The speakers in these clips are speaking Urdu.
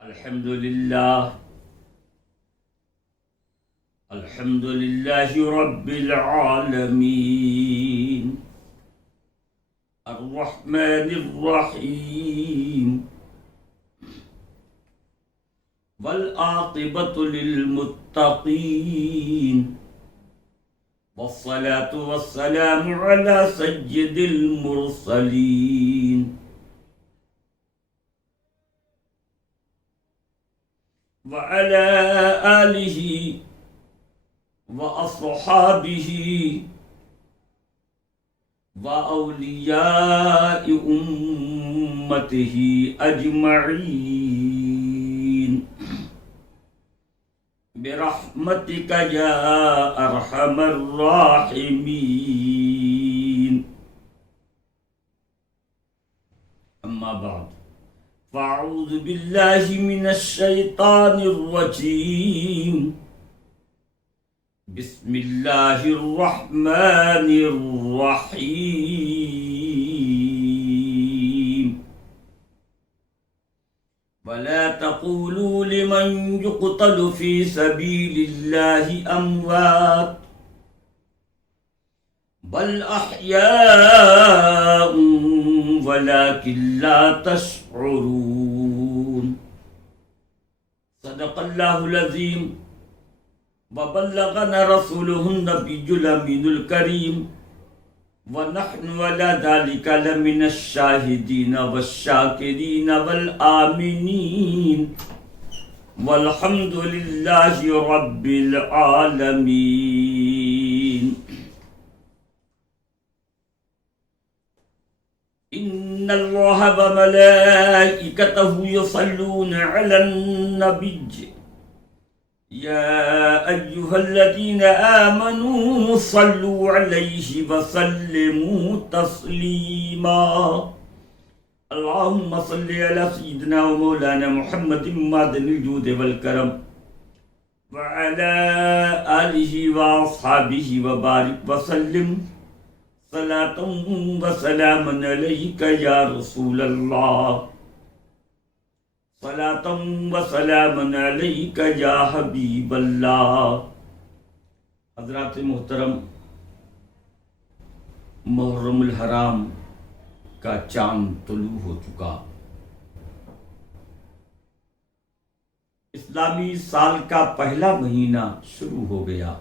الحمد لله رب العالمين الرحمن الرحيم والعاقبة للمتقين والصلاة والسلام على سيد المرسلين وعلى آله وأصحابه وأولياء أمته أجمعين برحمتك يا أرحم الراحمين. أما بعد فأعوذ بالله من الشيطان الرجيم. بسم الله الرحمن الرحيم. ولا تقولوا لمن يقتل في سبيل الله أموات بل أحياء ولكن لا تشعرون. صدق الله العظيم وبلغنا رسوله النبي الأمين الكريم ونحن على ذلك لمن الشاهدين والشاكرين والآمنين والحمد لله رب العالمين. إن الله وملائكته يصلون على النبي يا أيها الذين آمنوا صلوا عليه وسلموا تسليما. اللهم صل على سيدنا ومولانا محمد معدن الجود والكرم وعلى آله وأصحابه وبارك وسلم صلاة وسلاما عليك يا رسول الله صلاة وسلاما علیک یا حبیب اللہ. حضرات محترم، محرم الحرام کا چاند طلوع ہو چکا. اسلامی سال کا پہلا مہینہ شروع ہو گیا.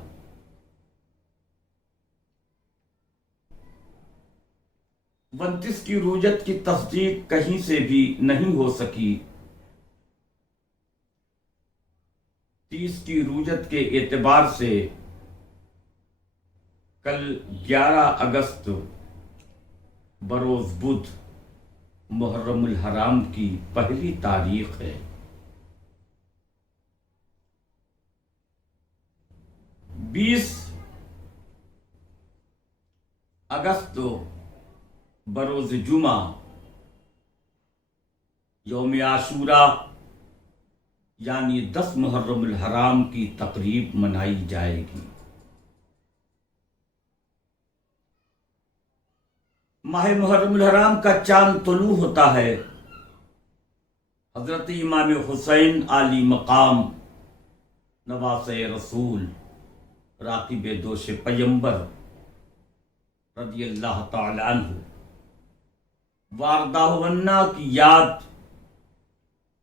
ونتیس کی روجت کی تصدیق کہیں سے بھی نہیں ہو سکی. 30 کی روجت کے اعتبار سے کل 11 اگست بروز بدھ محرم الحرام کی پہلی تاریخ ہے. 20 اگست بروز جمعہ یوم عاشورہ یعنی 10 محرم الحرام کی تقریب منائی جائے گی. ماہ محرم الحرام کا چاند طلوع ہوتا ہے. حضرت امام حسین عالی مقام نواسۂ رسول راقب دوش پیمبر رضی اللہ تعالی عنہ واردہ ونا کی یاد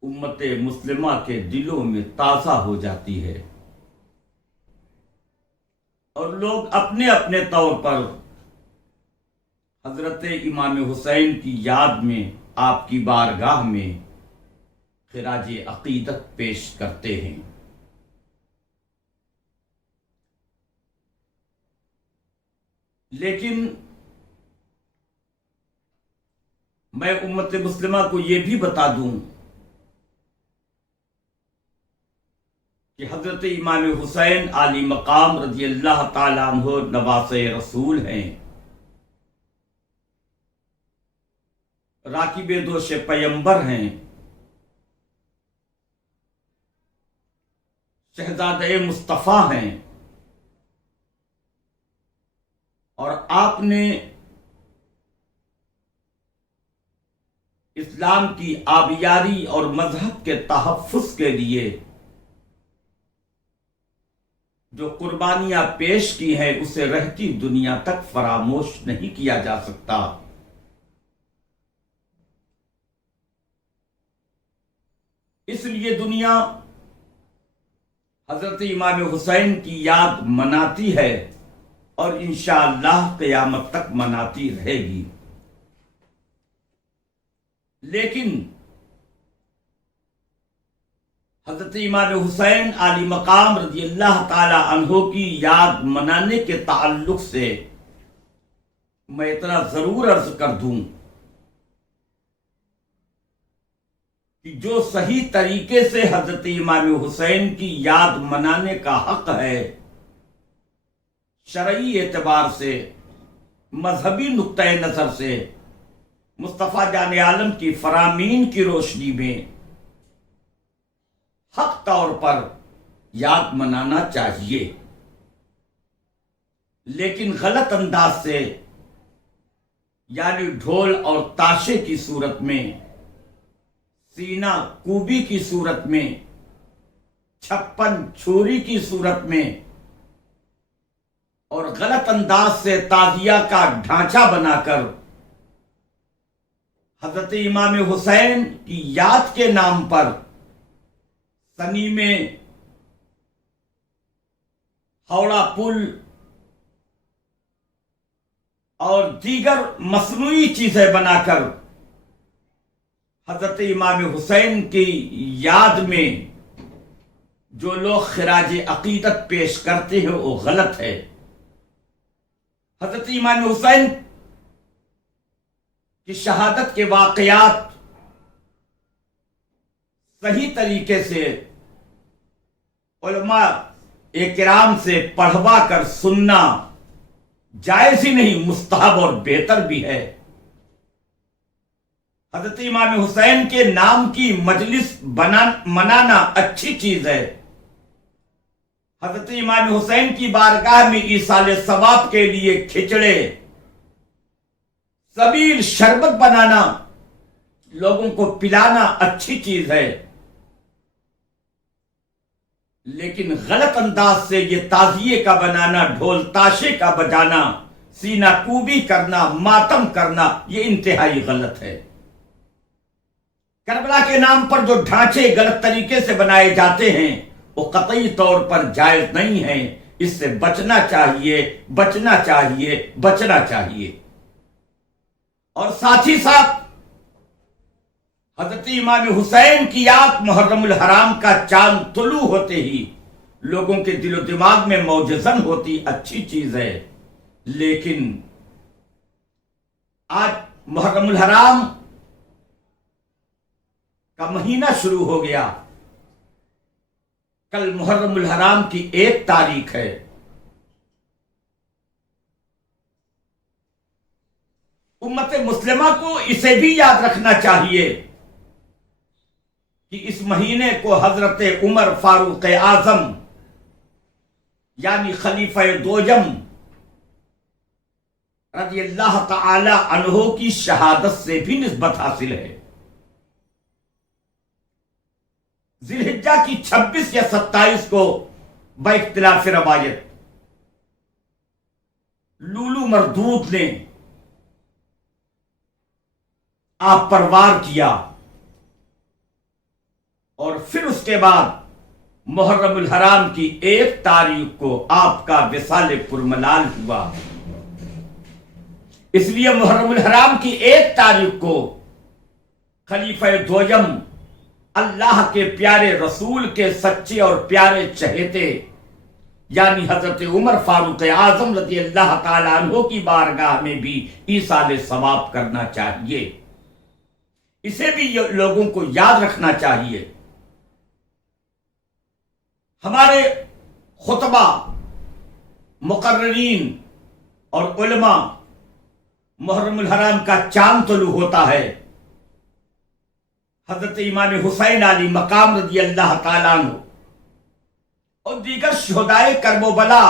امت مسلمہ کے دلوں میں تازہ ہو جاتی ہے اور لوگ اپنے اپنے طور پر حضرت امام حسین کی یاد میں آپ کی بارگاہ میں خراج عقیدت پیش کرتے ہیں. لیکن میں امت مسلمہ کو یہ بھی بتا دوں کہ حضرت امام حسین عالی مقام رضی اللہ تعالیٰ عنہ نواسۂ رسول ہیں، راکب دوش پیمبر ہیں، شہزادہ مصطفیٰ ہیں، اور آپ نے اسلام کی آبیاری اور مذہب کے تحفظ کے لیے جو قربانیاں پیش کی ہیں اسے رہتی دنیا تک فراموش نہیں کیا جا سکتا۔ اس لیے دنیا حضرت امام حسین کی یاد مناتی ہے اور انشاءاللہ قیامت تک مناتی رہے گی۔ لیکن حضرت امام حسین علی مقام رضی اللہ تعالی عنہ کی یاد منانے کے تعلق سے میں اتنا ضرور عرض کر دوں کہ جو صحیح طریقے سے حضرت امام حسین کی یاد منانے کا حق ہے، شرعی اعتبار سے، مذہبی نقطۂ نظر سے، مصطفیٰ جان عالم کی فرامین کی روشنی میں حق طور پر یاد منانا چاہیے، لیکن غلط انداز سے، یعنی ڈھول اور تاشے کی صورت میں، سینہ کوبی کی صورت میں، چھپن چھری کی صورت میں اور غلط انداز سے تعزیہ کا ڈھانچہ بنا کر حضرت امام حسین کی یاد کے نام پر سنی میں ہاوڑا پل اور دیگر مصنوعی چیزیں بنا کر حضرت امام حسین کی یاد میں جو لوگ خراج عقیدت پیش کرتے ہیں وہ غلط ہے۔ حضرت امام حسین کی شہادت کے واقعات صحیح طریقے سے علماء اکرام سے پڑھوا کر سننا جائز ہی نہیں، مستحب اور بہتر بھی ہے۔ حضرت امام حسین کے نام کی مجلس منانا اچھی چیز ہے۔ حضرت امام حسین کی بارگاہ میں ایصال ثواب کے لیے کھچڑے، سبیل، شربت بنانا، لوگوں کو پلانا اچھی چیز ہے، لیکن غلط انداز سے یہ تعزیے کا بنانا، ڈھول تاشے کا بجانا، سینہ کوبی کرنا، ماتم کرنا، یہ انتہائی غلط ہے۔ کربلا کے نام پر جو ڈھانچے غلط طریقے سے بنائے جاتے ہیں وہ قطعی طور پر جائز نہیں ہیں، اس سے بچنا چاہیے، بچنا چاہیے، بچنا چاہیے۔ اور ساتھ ہی ساتھ حضرت امام حسین کی یاد محرم الحرام کا چاند طلوع ہوتے ہی لوگوں کے دل و دماغ میں موجزن ہوتی اچھی چیز ہے، لیکن آج محرم الحرام کا مہینہ شروع ہو گیا، کل محرم الحرام کی 1 تاریخ ہے۔ امت مسلمہ کو اسے بھی یاد رکھنا چاہیے کہ اس مہینے کو حضرت عمر فاروق اعظم یعنی خلیفہ دوجم رضی اللہ تعالی عنہ کی شہادت سے بھی نسبت حاصل ہے۔ ذی الحجہ کی 26 یا 27 کو باختلاف روایت لولو مردود نے آپ پر وار کیا، اور پھر اس کے بعد محرم الحرام کی 1 تاریخ کو آپ کا وصال پرملال ہوا۔ اس لیے محرم الحرام کی 1 تاریخ کو خلیفہ دوجم، اللہ کے پیارے رسول کے سچے اور پیارے چہیتے یعنی حضرت عمر فاروق اعظم رضی اللہ تعالی عنہ کی بارگاہ میں بھی ایصال ثواب کرنا چاہیے، اسے بھی لوگوں کو یاد رکھنا چاہیے۔ ہمارے خطبہ، مقررین اور علماء محرم الحرام کا چاند طلوع ہوتا ہے، حضرت امام حسین علی مقام رضی اللہ تعالیٰ عنہ اور دیگر شہدائے کرب و بلا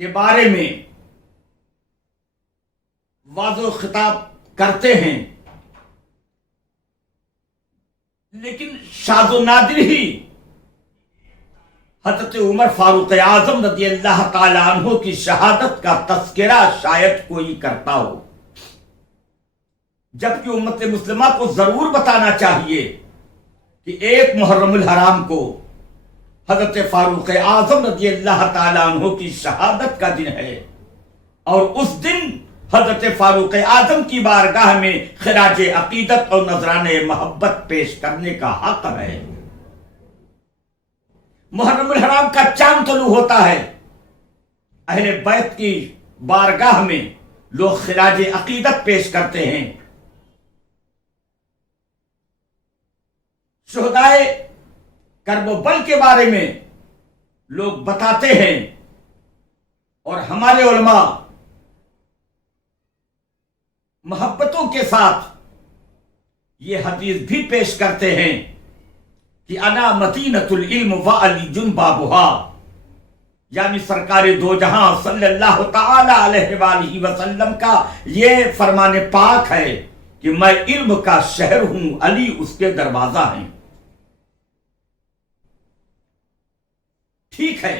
کے بارے میں واضح خطاب کرتے ہیں لیکن شاذ و نادر ہی حضرت عمر فاروق اعظم رضی اللہ تعالی عنہ کی شہادت کا تذکرہ شاید کوئی کرتا ہو، جبکہ امت مسلمہ کو ضرور بتانا چاہیے کہ 1 محرم الحرام کو حضرت فاروق اعظم رضی اللہ تعالی عنہ کی شہادت کا دن ہے، اور اس دن حضرت فاروق اعظم کی بارگاہ میں خراج عقیدت اور نذرانہ محبت پیش کرنے کا حق ہے۔ محرم الحرام کا چاند طلوع ہوتا ہے، اہل بیت کی بارگاہ میں لوگ خراج عقیدت پیش کرتے ہیں، شہدائے کرب و بل کے بارے میں لوگ بتاتے ہیں، اور ہمارے علماء محبتوں کے ساتھ یہ حدیث بھی پیش کرتے ہیں کہ انا مدینۃ العلم وعلی بابھا، یعنی سرکار دو جہاں صلی اللہ تعالی علیہ وآلہ وسلم کا یہ فرمان پاک ہے کہ میں علم کا شہر ہوں، علی اس کے دروازہ ہیں۔ ٹھیک ہے،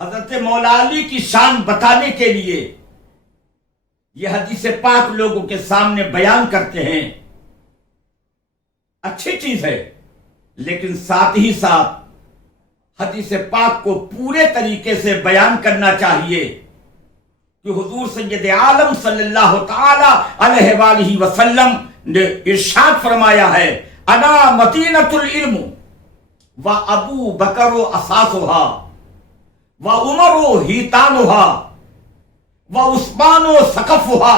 حضرت مولا علی کی شان بتانے کے لیے یہ حدیث پاک لوگوں کے سامنے بیان کرتے ہیں، اچھی چیز ہے، لیکن ساتھ ہی ساتھ حدیث پاک کو پورے طریقے سے بیان کرنا چاہیے کہ حضور سید عالم صلی اللہ تعالی علیہ وآلہ وسلم نے ارشاد فرمایا ہے، انا مدینۃ العلم و ابو بکر و اساسها و عمر و ہیتانها و عثمان و سقفها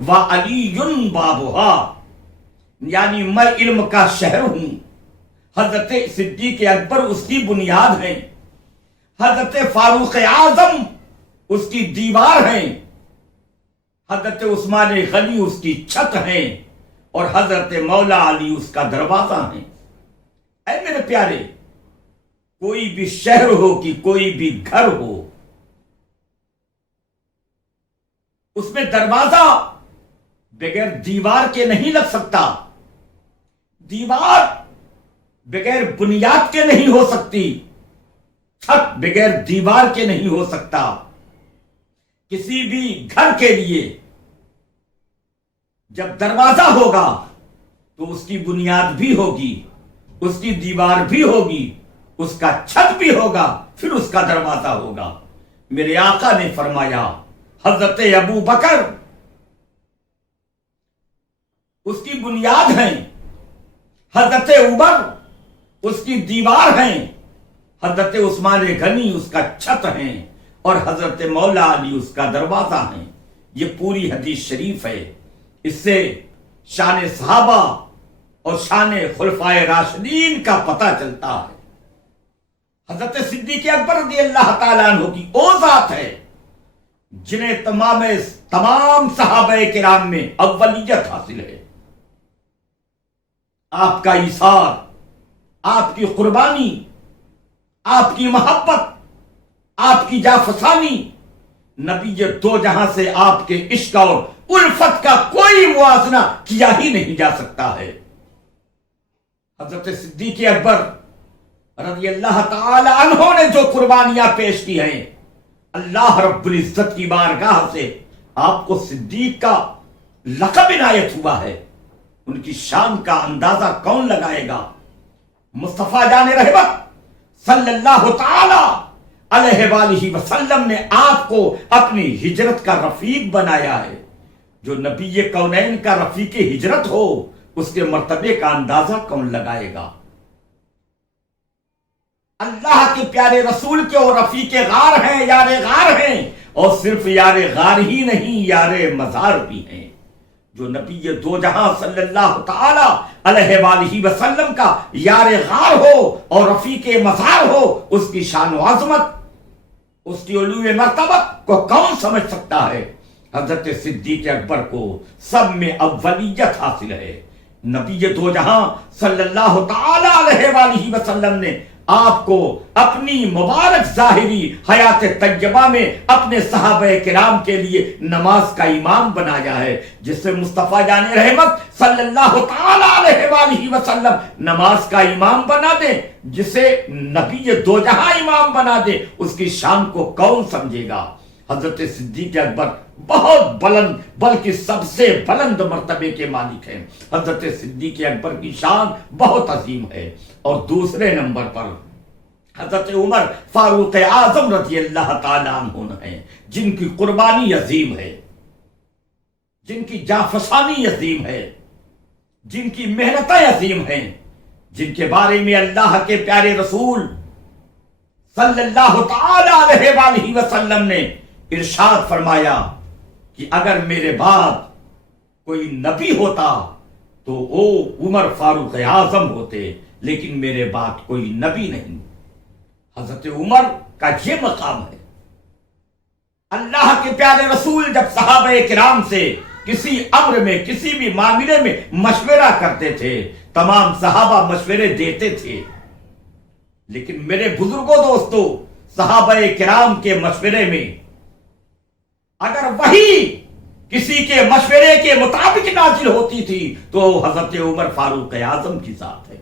و علی بابها، یعنی میں علم کا شہر ہوں، حضرت صدیق اکبر اس کی بنیاد ہیں، حضرت فاروق اعظم اس کی دیوار ہیں، حضرت عثمان غنی اس کی چھت ہیں، اور حضرت مولا علی اس کا دروازہ ہیں۔ اے میرے پیارے، کوئی بھی شہر ہو کہ کوئی بھی گھر ہو، اس میں دروازہ بغیر دیوار کے نہیں لگ سکتا، دیوار بغیر بنیاد کے نہیں ہو سکتی، چھت بغیر دیوار کے نہیں ہو سکتا۔ کسی بھی گھر کے لیے جب دروازہ ہوگا تو اس کی بنیاد بھی ہوگی، اس کی دیوار بھی ہوگی، اس کا چھت بھی ہوگا، پھر اس کا دروازہ ہوگا۔ میرے آقا نے فرمایا، حضرت ابو بکر اس کی بنیاد ہیں، حضرت عمر اس کی دیوار ہیں، حضرت عثمان غنی اس کا چھت ہیں، اور حضرت مولا علی اس کا دروازہ ہیں۔ یہ پوری حدیث شریف ہے۔ اس سے شان صحابہ اور شان خلفائے راشدین کا پتہ چلتا ہے۔ حضرت صدیق اکبر رضی اللہ تعالیٰ عنہ کی وہ ذات ہے جنہیں تمام صحابہ کرام میں اولیت حاصل ہے۔ آپ کا ایثار، آپ کی قربانی، آپ کی محبت، آپ کی جافسانی، نبی دو جہاں سے آپ کے عشق اور الفت کا کوئی موازنہ کیا ہی نہیں جا سکتا ہے۔ حضرت صدیق اکبر رضی اللہ تعالی عنہ نے جو قربانیاں پیش کی ہیں، اللہ رب العزت کی بارگاہ سے آپ کو صدیق کا لقب عنایت ہوا ہے۔ ان کی شان کا اندازہ کون لگائے گا؟ مصطفیٰ جان رحمت صلی اللہ تعالی علیہ وآلہ وسلم نے آپ کو اپنی ہجرت کا رفیق بنایا ہے۔ جو نبی کونین کا رفیق ہجرت ہو، اس کے مرتبے کا اندازہ کون لگائے گا؟ اللہ کے پیارے رسول کے اور رفیق غار ہیں، یار غار ہیں، اور صرف یار غار ہی نہیں، یار مزار بھی ہیں۔ جو نبی دو جہاں صلی اللہ تعالی علیہ وآلہ وسلم کا یار غار ہو اور رفیق مزار ہو، اس کی شان و عظمت، اس کی علو مرتبت کو کون سمجھ سکتا ہے؟ حضرت صدیق اکبر کو سب میں اولیت حاصل ہے۔ نبی دو جہاں صلی اللہ تعالی علیہ وآلہ وسلم نے آپ کو اپنی مبارک ظاہری حیات طیبہ میں اپنے صحابہ کرام کے لیے نماز کا امام بنایا ہے، جس سے مصطفیٰ جان رحمت صلی اللہ تعالی علیہ وآلہ وسلم نماز کا امام بنا دے، جسے نبی دو جہاں امام بنا دے، اس کی شان کو کون سمجھے گا؟ حضرت صدیق اکبر بہت بلند، بلکہ سب سے بلند مرتبے کے مالک ہیں۔ حضرت صدیق اکبر کی شان بہت عظیم ہے۔ اور دوسرے نمبر پر حضرت عمر فاروق اعظم رضی اللہ تعالیٰ عنہ ہیں، جن کی قربانی عظیم ہے، جن کی جانفشانی عظیم ہے، جن کی محنتیں عظیم ہیں، جن کے بارے میں اللہ کے پیارے رسول صلی اللہ تعالی علیہ وآلہ وسلم نے ارشاد فرمایا کہ اگر میرے بعد کوئی نبی ہوتا تو وہ عمر فاروق اعظم ہوتے، لیکن میرے بعد کوئی نبی نہیں۔ حضرت عمر کا یہ مقام ہے۔ اللہ کے پیارے رسول جب صحابہ کرام سے کسی امر میں، کسی بھی معاملے میں مشورہ کرتے تھے، تمام صحابہ مشورے دیتے تھے، لیکن میرے بزرگوں دوستو، صحابہ کرام کے مشورے میں اگر وہی کسی کے مشورے کے مطابق نازل ہوتی تھی تو حضرت عمر فاروق اعظم کی ذات ہے۔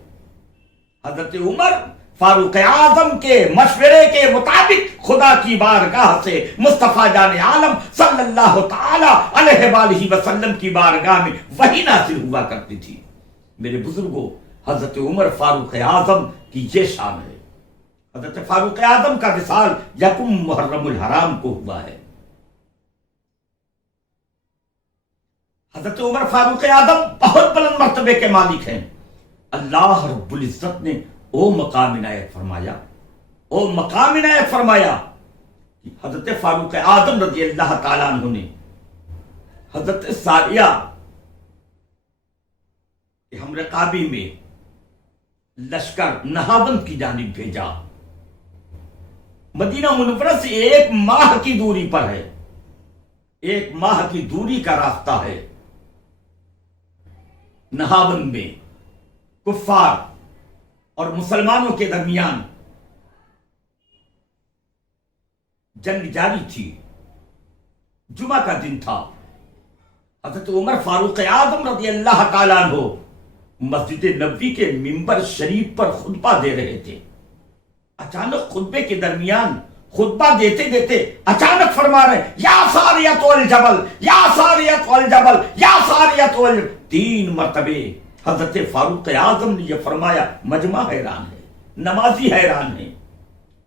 حضرت عمر فاروق اعظم کے مشورے کے مطابق خدا کی بارگاہ سے مصطفیٰ جان عالم صلی اللہ تعالی علیہ وآلہ وسلم کی بارگاہ میں وہی نازل ہوا کرتی تھی۔ میرے بزرگوں، حضرت عمر فاروق اعظم کی یہ شان ہے۔ حضرت فاروق اعظم کا وصال یکم محرم الحرام کو ہوا ہے۔ حضرت عمر فاروق اعظم بہت بلند مرتبے کے مالک ہیں۔ اللہ رب العزت نے او مقام عنایت فرمایا کہ حضرت فاروق اعظم رضی اللہ تعالیٰ عنہ نے حضرت ساریہ کے ہم رقابی میں لشکر نہاوند کی جانب بھیجا۔ مدینہ منورہ سے 1 ماہ کی دوری پر ہے، 1 ماہ کی دوری کا راستہ ہے۔ نہاوند میں کفار اور مسلمانوں کے درمیان جنگ جاری تھی۔ جمعہ کا دن تھا۔ حضرت عمر فاروق اعظم رضی اللہ تعالیٰ عنہ مسجد نبوی کے ممبر شریف پر خطبہ دے رہے تھے۔ اچانک خطبے کے درمیان خطبہ دیتے دیتے اچانک فرما رہے یا ساریۃ الجبل، یا ساریۃ الجبل، یا ساریۃ الجبل، 3 مرتبے حضرت فاروق اعظم نے یہ فرمایا۔ مجمع حیران ہے، نمازی حیران ہے،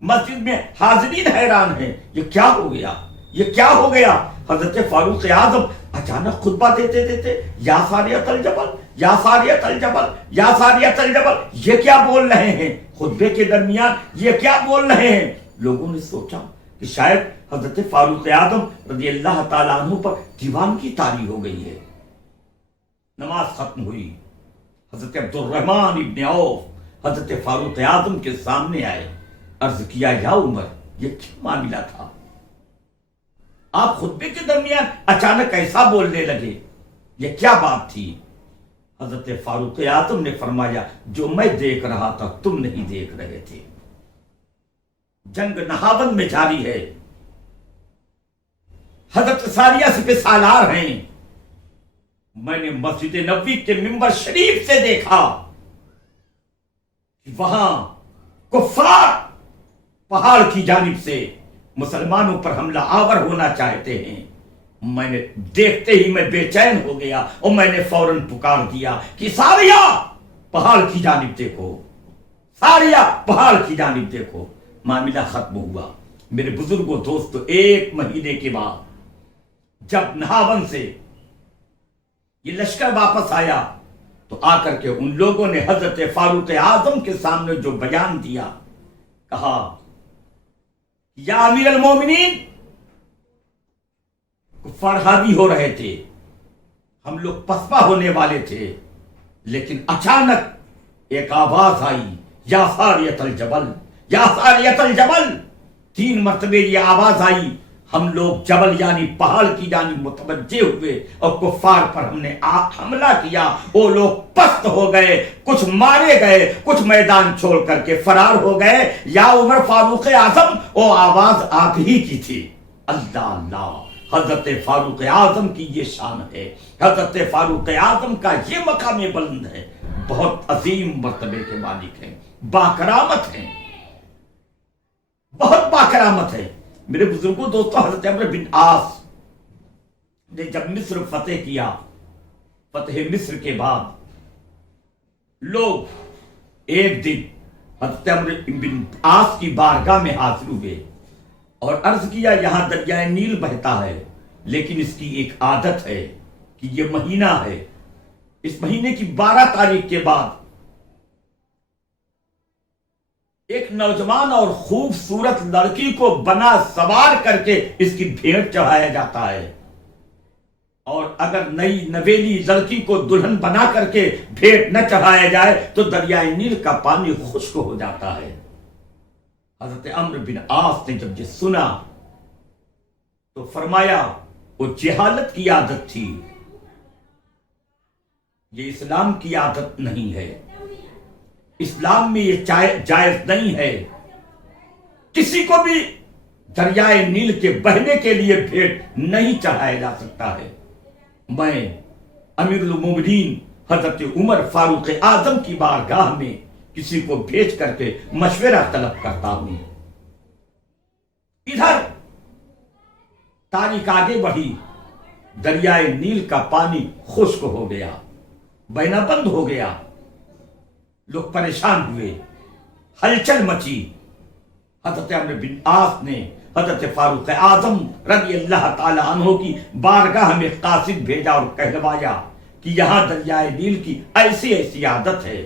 مسجد میں حاضرین حیران ہیں، یہ کیا ہو گیا، یہ کیا ہو گیا؟ حضرت فاروق اعظم اچانک خطبہ دیتے دیتے یا ساریۃ الجبل، یا ساریۃ الجبل، یا ساریۃ الجبل، یہ کیا بول رہے ہیں؟ خطبے کے درمیان یہ کیا بول رہے ہیں؟ لوگوں نے سوچا کہ شاید حضرت فاروق اعظم رضی اللہ تعالیٰ عنہ پر دیوان کی طاری ہو گئی ہے۔ نماز ختم ہوئی۔ حضرت عبدالرحمن ابن عوف حضرت فاروق اعظم کے سامنے آئے، عرض کیا یا عمر یہ کیا معاملہ تھا؟ آپ خطبے کے درمیان اچانک ایسا بولنے لگے، یہ کیا بات تھی؟ حضرت فاروق اعظم نے فرمایا جو میں دیکھ رہا تھا تم نہیں دیکھ رہے تھے۔ جنگ نہاوند میں جاری ہے، حضرت ساریہ سپہ سالار ہیں۔ میں نے مسجد نبوی کے ممبر شریف سے دیکھا کہ وہاں کفار پہاڑ کی جانب سے مسلمانوں پر حملہ آور ہونا چاہتے ہیں۔ میں نے دیکھتے ہی میں بے چین ہو گیا اور میں نے فوراً پکار دیا کہ ساریہ پہاڑ کی جانب دیکھو، ساریہ پہاڑ کی جانب دیکھو۔ معاملہ ختم ہوا۔ میرے بزرگوں دوستو، 1 مہینے کے بعد جب نہاوند سے یہ لشکر واپس آیا تو آ کر کے ان لوگوں نے حضرت فاروق اعظم کے سامنے جو بیان دیا، کہا یا امیر المومنین، کفار حاوی ہو رہے تھے، ہم لوگ پسپا ہونے والے تھے، لیکن اچانک ایک آواز آئی یا ساریۃ الجبل، یا ساریۃ الجبل، 3 مرتبے یہ آواز آئی۔ ہم لوگ جبل یعنی پہاڑ کی جانب متوجہ ہوئے اور کفار پر ہم نے حملہ کیا، وہ لوگ پست ہو گئے، کچھ مارے گئے، کچھ میدان چھوڑ کر کے فرار ہو گئے۔ یا عمر فاروق اعظم، وہ آواز آپ ہی کی تھی۔ اللہ اللہ، حضرت فاروق اعظم کی یہ شان ہے، حضرت فاروق اعظم کا یہ مقام بلند ہے، بہت عظیم مرتبے کے مالک ہیں، باکرامت ہیں، بہت باکرامت ہے۔ میرے بزرگوں دوستوں، حضرت عمرو بن عاص نے جب مصر فتح کیا، فتح مصر کے بعد لوگ ایک دن حضرت عمرو بن عاص کی بارگاہ میں حاضر ہوئے اور عرض کیا یہاں دریائے نیل بہتا ہے، لیکن اس کی ایک عادت ہے کہ یہ مہینہ ہے، اس مہینے کی 12 تاریخ کے بعد ایک نوجوان اور خوبصورت لڑکی کو بنا سوار کر کے اس کی بھیٹ چڑھایا جاتا ہے، اور اگر نئی نویلی لڑکی کو دلہن بنا کر کے بھیٹ نہ چڑھایا جائے تو دریائے نیل کا پانی خشک ہو جاتا ہے۔ حضرت عمرو بن عاص نے جب یہ سنا تو فرمایا وہ جہالت کی عادت تھی، یہ اسلام کی عادت نہیں ہے، اسلام میں یہ جائز نہیں ہے، کسی کو بھی دریائے نیل کے بہنے کے لیے بھیٹ نہیں چڑھایا جا سکتا ہے۔ میں امیر المومنین حضرت عمر فاروق اعظم کی بارگاہ میں کسی کو بھیج کر کے مشورہ طلب کرتا ہوں۔ ادھر تاریخ آگے بڑھی، دریائے نیل کا پانی خشک ہو گیا، بہنا بند ہو گیا، لوگ پریشان ہوئے، ہلچل مچی۔ حضرت عمرو بن عاص نے حضرت فاروق اعظم رضی اللہ تعالی عنہ کی بارگاہ میں قاصد بھیجا اور کہلوایا کہ یہاں دریائے نیل کی ایسی ایسی عادت ہے،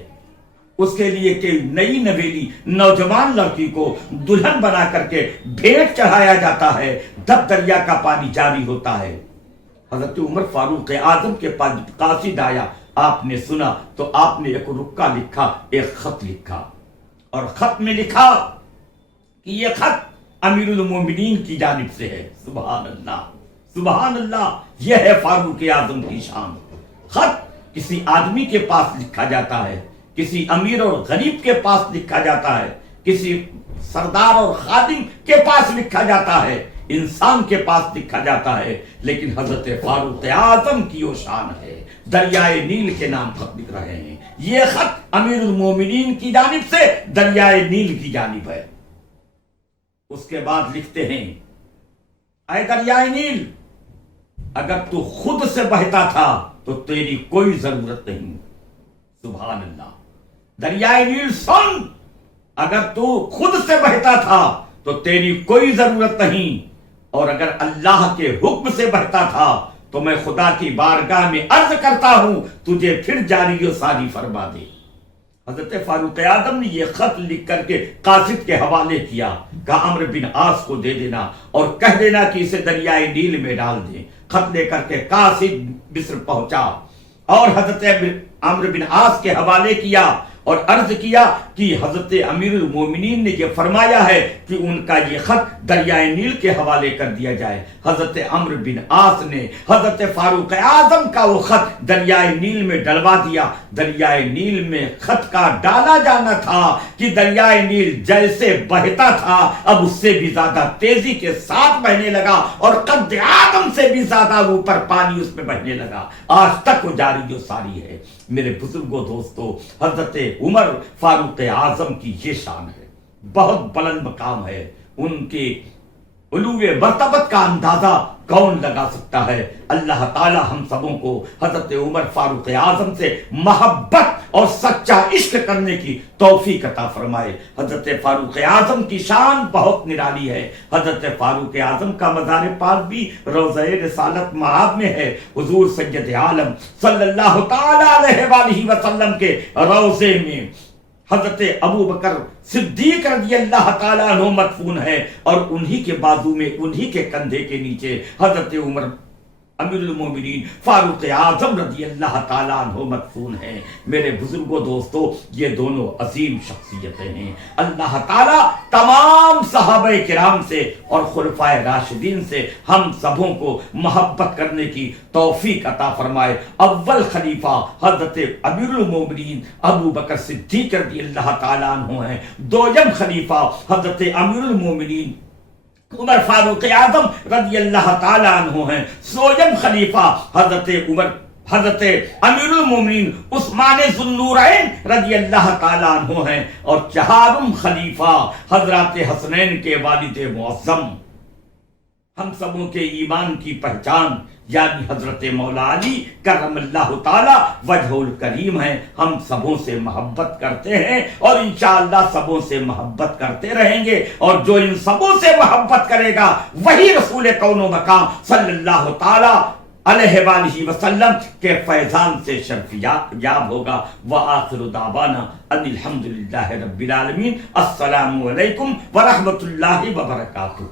اس کے لیے کہ نئی نویلی نوجوان لڑکی کو دلہن بنا کر کے بھیٹ چڑھایا جاتا ہے، تب دریا کا پانی جاری ہوتا ہے۔ حضرت عمر فاروق اعظم کے پاس قاصد آیا، آپ نے سنا تو آپ نے ایک رکا لکھا، ایک خط لکھا، اور خط میں لکھا کہ یہ خط امیر المومنین کی جانب سے ہے۔ سبحان اللہ، سبحان اللہ، یہ ہے فاروق اعظم کی شان۔ خط کسی آدمی کے پاس لکھا جاتا ہے، کسی امیر اور غریب کے پاس لکھا جاتا ہے، کسی سردار اور خادم کے پاس لکھا جاتا ہے، انسان کے پاس لکھا جاتا ہے، لیکن حضرت فاروق اعظم کی وہ شان ہے، دریائے نیل کے نام خط لکھ رہے ہیں۔ یہ خط امیر المومنین کی جانب سے دریائے نیل کی جانب ہے۔ اس کے بعد لکھتے ہیں، اے دریائے نیل، اگر تو خود سے بہتا تھا تو تیری کوئی ضرورت نہیں۔ سبحان اللہ، دریائے نیل سن، اگر تو خود سے بہتا تھا تو تیری کوئی ضرورت نہیں، اور اگر اللہ کے حکم سے بہتا تھا تو میں خدا کی بارگاہ میں عرض کرتا ہوں تجھے پھر جاری و ساری فرما دے۔ حضرت فاروق اعظم نے یہ خط لکھ کر کے قاصد کے حوالے کیا، کہا عمرو بن عاص کو دے دینا اور کہہ دینا کہ اسے دریائے نیل میں ڈال دیں۔ خط لے کر کے قاصد مصر پہنچا اور حضرت عمرو بن عاص کے حوالے کیا اور عرض کیا کہ حضرت امیر المومنین نے یہ فرمایا ہے کہ ان کا یہ خط دریائے نیل کے حوالے کر دیا جائے۔ حضرت عمرو بن عاص نے حضرت فاروق اعظم کا وہ خط دریائے نیل میں ڈلوا دیا۔ دریائے نیل میں خط کا ڈالا جانا تھا کہ دریائے نیل جیسے بہتا تھا اب اس سے بھی زیادہ تیزی کے ساتھ بہنے لگا اور قد آدم سے بھی زیادہ اوپر پانی اس میں بہنے لگا، آج تک وہ جاری و ساری ہے۔ میرے بزرگوں دوستو، حضرت عمر فاروق اعظم کی یہ شان ہے، بہت بلند مقام ہے۔ ان کے علو مرتبت کا اندازہ کون لگا سکتا ہے؟ اللہ تعالی ہم سبوں کو حضرت عمر فاروق اعظم سے محبت اور سچا عشق کرنے کی توفیق عطا فرمائے۔ حضرت فاروق اعظم کی شان بہت نرالی ہے۔ حضرت فاروق اعظم کا مزار پاک بھی روضہ رسالت مآب میں ہے۔ حضور سید عالم صلی اللہ تعالی علیہ وآلہ وسلم کے روضے میں حضرت ابو بکر صدیق رضی اللہ تعالیٰ عنہ مدفون ہے، اور انہی کے بازو میں، انہی کے کندھے کے نیچے حضرت عمر امیر المومنین فاروق اعظم رضی اللہ تعالیٰ عنہ مدفون ہیں۔ میرے بزرگوں دوستو، یہ دونوں عظیم شخصیتیں ہیں۔ اللہ تعالیٰ تمام صحابہ کرام سے اور خلفائے راشدین سے ہم سبوں کو محبت کرنے کی توفیق عطا فرمائے۔ اول خلیفہ حضرت امیر المومنین ابو بکر صدیق رضی اللہ تعالیٰ عنہ ہیں۔ دوم خلیفہ حضرت امیر المومنین عمر فاروق اعظم رضی اللہ تعالیٰ عنہ ہیں۔ سوم خلیفہ حضرت امیر المومنین عثمان ذو النورین رضی اللہ تعالیٰ عنہ ہیں، اور چہارم خلیفہ حضرات حسنین کے والد معظم، ہم سبوں کے ایمان کی پہچان یعنی حضرت مولا علی کرم اللہ تعالی وجہ الکریم ہیں۔ ہم سبوں سے محبت کرتے ہیں اور انشاءاللہ سبوں سے محبت کرتے رہیں گے، اور جو ان سبوں سے محبت کرے گا وہی رسول کون و مکان صلی اللہ تعالی علیہ وآلہ وسلم کے فیضان سے شرف یاب ہوگا۔ وآخر دعوانا ان الحمدللہ رب العالمین۔ السلام علیکم ورحمۃ اللہ وبرکاتہ۔